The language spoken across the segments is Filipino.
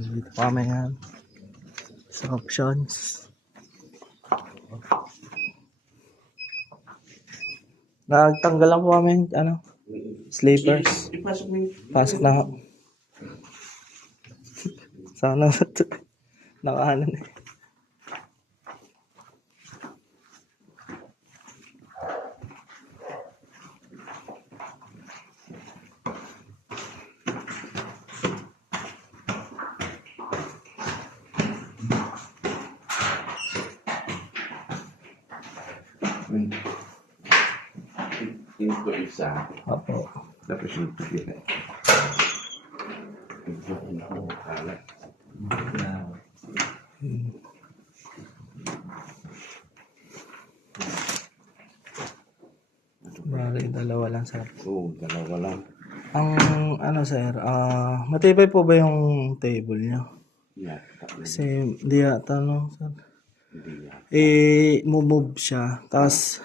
Dito kami yan sa options. Nagtanggal lang po kami sleepers. Pasok na ako. Sana nakaanan eh. Ito isa. Opo. Tapos yung pagkita. Ito alat. Bali, dalawa lang sir. Oo, dalawa lang. Ang sir, matibay po ba yung table nyo? Yeah, Kasi di yata sir. hindi yan. Move siya. Tapos,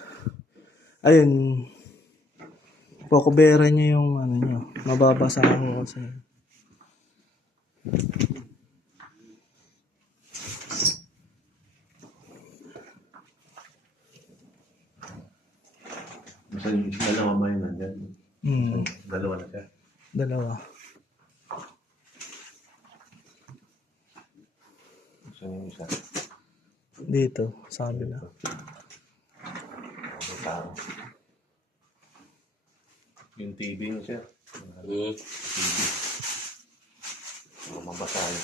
ayun, kukubera nyo yung nyo. Mababasa ako kasi. Basta yung dalawa mo yun nandyan. Dalawa na siya. Dalawa. Basta yung isa. Dito, sa kabila. Yung TV mo siya. TV. Mabasa yun.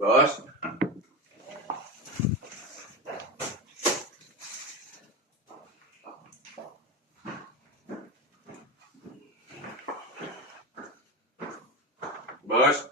Boss? Boss?